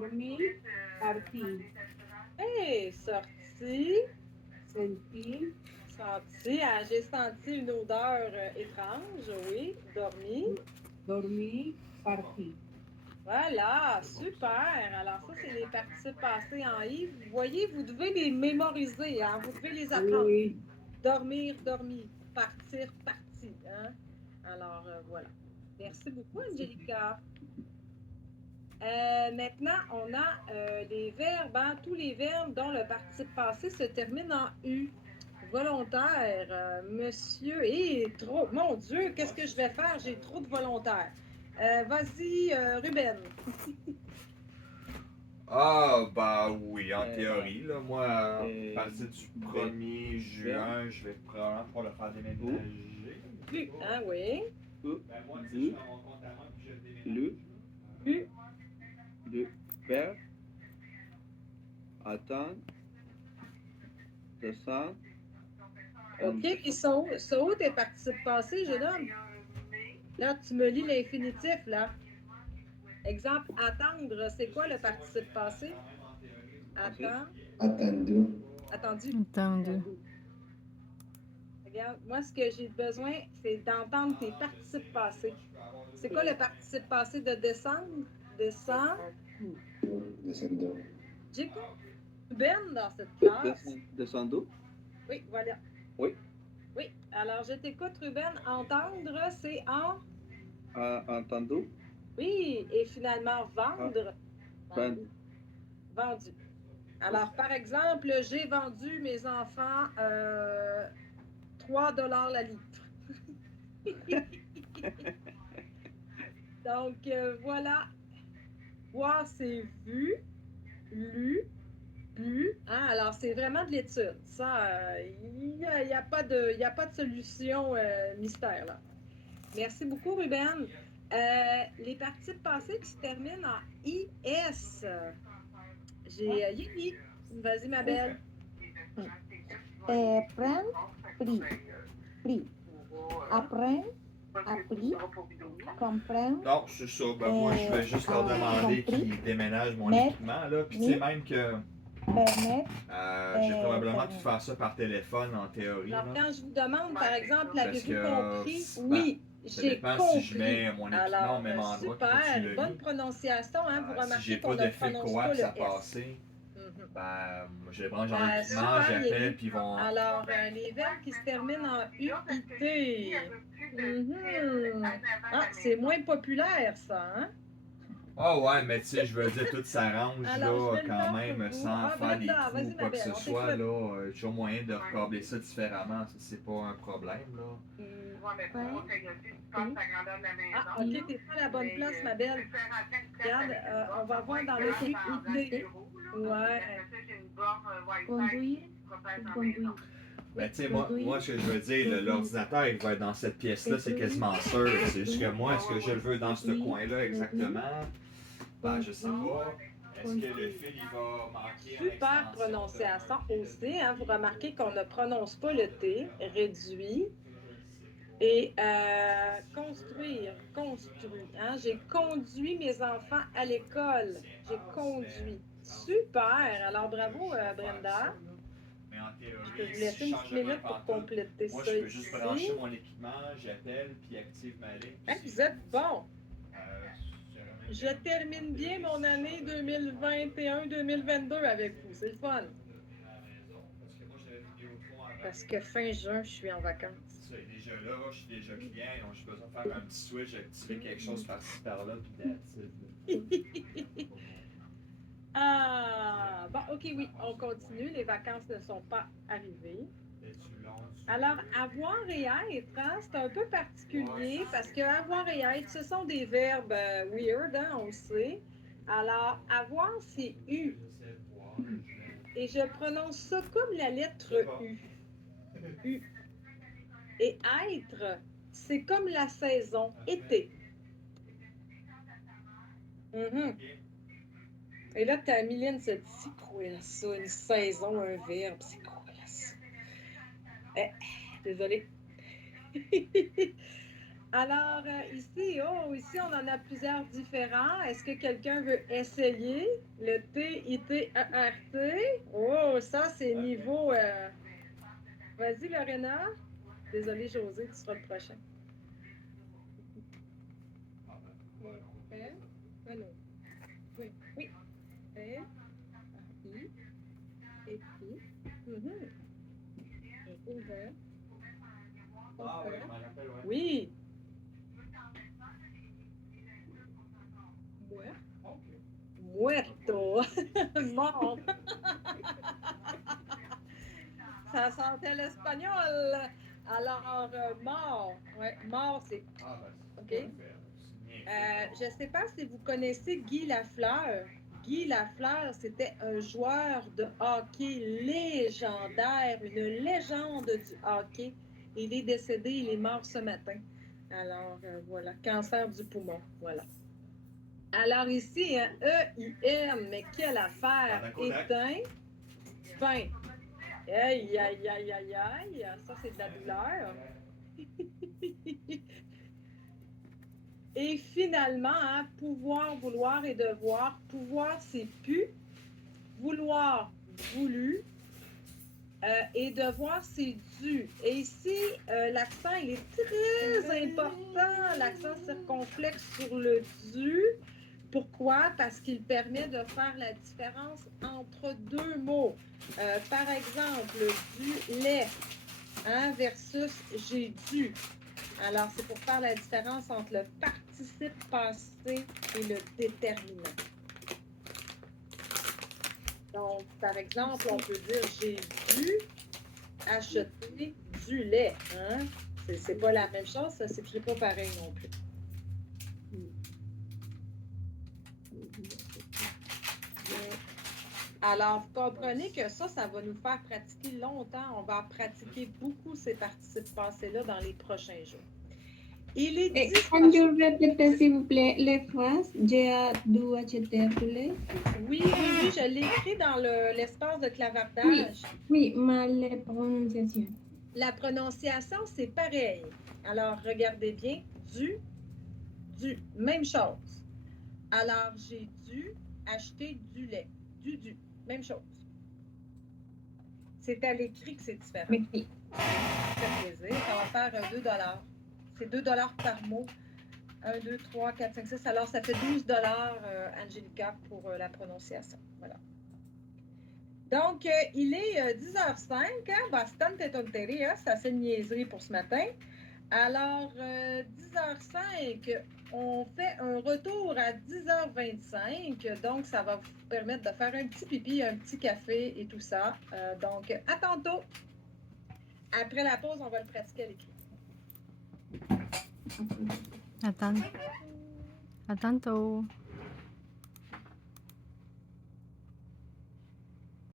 Dormi, parti. Hey, sorti, Senti, senti. Ah, j'ai senti une odeur étrange, oui. Dormi. dormi, parti. Voilà, super. Alors ça, c'est les participes passés en I. Vous voyez, vous devez les mémoriser, hein? Vous devez les apprendre. Oui, Dormir, dormi. Partir, parti. Hein? Alors, voilà. Merci beaucoup, Angelica. Maintenant, on a les verbes, hein? Tous les verbes dont le participe passé se termine en U. Volontaire, monsieur, trop, mon Dieu, qu'est-ce que je vais faire? J'ai trop de volontaires. Vas-y, Ruben. Ah, bah oui, en Euh, théorie, là, moi, à partir du ben, 1er juin, je vais probablement pouvoir le faire déménager. U, hein, oui. Ben moi, tu sais, je fais mon compte à moi, puis je le déménage. Le, U, le, faire, attendre, descendre. OK, puis sont où tes participes passés, jeune homme? Là, tu me lis l'infinitif, là. Exemple, attendre, c'est quoi le participe passé? Attends, Attendu. attendu. Entendu. Regarde, moi, ce que j'ai besoin, c'est d'entendre tes participes passés. C'est quoi le participe passé de descendre? Descend. Descendo. J'écoute Ruben dans cette classe. Descendre. Oui, voilà. Oui. Oui, alors je t'écoute, Ruben. Entendre, c'est en. Entendu. Oui, et finalement, vendre. Vendre. Vendu. Alors, par exemple, j'ai vendu mes enfants 3 $ la litre. Donc, voilà. Voir, c'est vu, lu, bu. Hein? Alors, c'est vraiment de l'étude. Ça, il n'y a pas de solution mystère, là. Merci beaucoup, Ruben. Les participes passés qui se terminent en IS. J'ai Yéli. Vas-y, ma belle. Prendre, pris, pris. Apprendre, appris, comprendre, Non, c'est ça. Ben moi, je vais juste leur demander qu'ils déménagent mon équipement, là. Puis tu sais, même que permettre, j'ai probablement pu faire ça par téléphone, en théorie. Alors, là. quand je vous demande, par exemple, Parce l'avez-vous que, compris? ben, Oui, ça j'ai dépend compris. si je mets mon équipement Alors, au même endroit que super, tu l'as bonne mis. prononciation. Hein? Vous Si remarquez j'ai qu'on pas ne de fil prononce coax pas le à S. passer, Mhm. ben, je vais brancher mon Ben, équipement, super, j'appelle, Yéli. puis ils vont. Alors, les verbes qui se terminent en UIT. Mhm. Ah, c'est moins populaire, ça, hein? Ah ouais, mais tu sais, je veux dire, tout s'arrange Alors, je là, vais le quand faire même, pour vous. sans Ah, faire des Brenda, trous vas-y, ou ma quoi que belle, ce on soit, t'écoute. là. Toujours moyen de recabler ça différemment, ça, c'est pas un problème, là. Ah, OK, t'es pas à la bonne place, ma belle. Regarde, on va voir dans le UIT. Ouais. conduire, conduire. Ben, tu sais, moi, ce que je veux dire, l'ordinateur, il va être dans cette pièce-là, c'est quasiment sûr. C'est juste que moi, est-ce que je le veux dans ce coin-là exactement? Ben, je sais pas. Est-ce que le fil, il va manquer en Super extension prononciation d'un aussi. Hein? Vous remarquez qu'on ne prononce pas le T, réduit. Et construire, construit. Hein? J'ai conduit mes enfants à l'école. J'ai conduit. Super. Alors, bravo, Brenda. Mais en Je peux théorie, vous laisser si je une change petite rien minute pour pantoute, compléter moi, ça je peux juste ici. brancher mon équipement, j'appelle, puis active ma ligne. Hey, vous êtes bon. Je termine bien mon année 2021-2022 avec vous. C'est le fun. Parce que fin juin, je suis en vacances. Ça, déjà là, je suis déjà client, donc j'ai besoin de faire un petit switch, activer quelque chose par-ci par-là, puis that's it. Ah, bon, OK, oui, on continue. Les vacances ne sont pas arrivées. Alors, avoir et être, hein, c'est un peu particulier parce que avoir et être, ce sont des verbes weird, hein, on le sait. Alors, avoir, c'est U. Et je prononce ça comme la lettre U. U. Et être, c'est comme la saison, été. Mhm. Et là, ta Mylène se dit, c'est quoi ça, une saison, un verbe, c'est quoi ça? Désolée. Alors, ici, on en a plusieurs différents. Est-ce que quelqu'un veut essayer le T-I-T-A-R-T? Oh, ça, c'est niveau... Vas-y, Lorena. Désolée, José, tu seras le prochain. Non. Oui. Oui. I. Et puis. Et ouvert. Ah oui, je m'en rappelle, ouais. Oui. Muerto. Mort. Ça sentait l'espagnol. Alors, mort. Ouais, mort, c'est... Ah, ben, OK. c'est Je ne sais pas si vous connaissez Guy Lafleur. Guy Lafleur, c'était un joueur de hockey légendaire, une légende du hockey. Il est décédé, il est mort ce matin. Alors, voilà, cancer du poumon, voilà. Alors ici, hein, E-I-M, mais quelle affaire! Éteint, fin. Aïe, aïe, aïe, aïe, aïe, ça c'est de la douleur. Et finalement, hein, pouvoir, vouloir et devoir. Pouvoir, c'est pu. Vouloir, voulu. Et devoir, c'est dû. Et ici, l'accent, il est très important, l'accent circonflexe sur le dû. Pourquoi? Parce qu'il permet de faire la différence entre deux mots. Par exemple, du lait hein, versus j'ai dû. Alors, c'est pour faire la différence entre le participe passé et le déterminant. Donc, par exemple, on peut dire j'ai dû acheter du lait. Hein? C'est pas la même chose, ça s'écrit pas pareil non plus. Alors, vous comprenez que ça va nous faire pratiquer longtemps. On va pratiquer beaucoup ces participes passés-là dans les prochains jours. Il est dit... Can you repeat, s'il vous plaît, les phrases? J'ai dû acheter du lait. Oui, je l'ai écrit dans l'espace de clavardage. Oui, mal la prononciation. La prononciation, c'est pareil. Alors, regardez bien. Du, même chose. Alors, j'ai dû acheter du lait. Du, même chose. C'est à l'écrit que c'est différent. Oui. Ça fait plaisir. Ça va faire 2 $. C'est 2 $ par mot. 1, 2, 3, 4, 5, 6. Alors, ça fait 12 $, Angelica, pour la prononciation. Voilà. Donc, il est 10h05. Hein? Bastante tonteria. C'est assez de niaiserie pour ce matin. Alors, 10h05, on fait un retour à 10h25. Donc, ça va vous permettre de faire un petit pipi, un petit café et tout ça. Donc, à tantôt. Après la pause, on va le pratiquer à l'écrit. À tantôt.